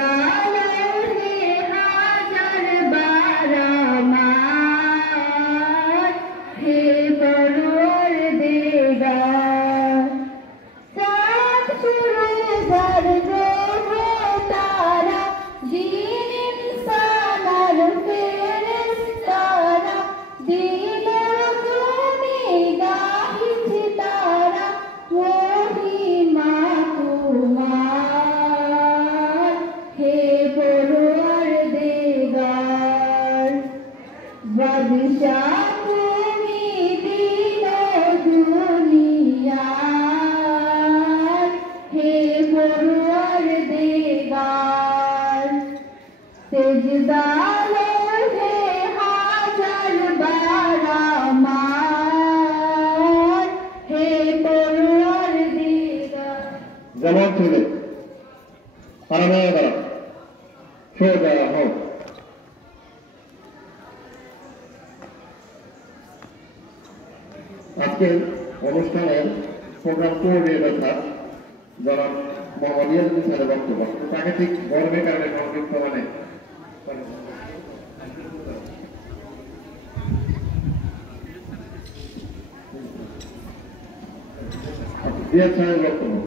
হে হাজার বারামাত হে পরওয়ার দিগার চাঁদ সূরজ গ্রহ তারা জিন ইনসান আর ফেরেশতারা দিলের তুমি গাহিছে তারা মহিমা তোমার হে পরওয়ার দিগার বাদশাহ তুমি দিন দুনিয়ার হে পরওয়ার দিগার সেজদা হে হাজার বারামার হে পরওয়ার দিগার জবাব তুলে আরামায় করা ছেড়ে দেওয়া হোক। আজকের অনুষ্ঠানের প্রোগ্রাম কোঅর্ডিনেটর যারা মোহাম্মদিয়া স্যারের বক্তব্য তাকে ঠিক গর্বের কারণে সংক্ষিপ্ত মানে স্যারের বক্তব্য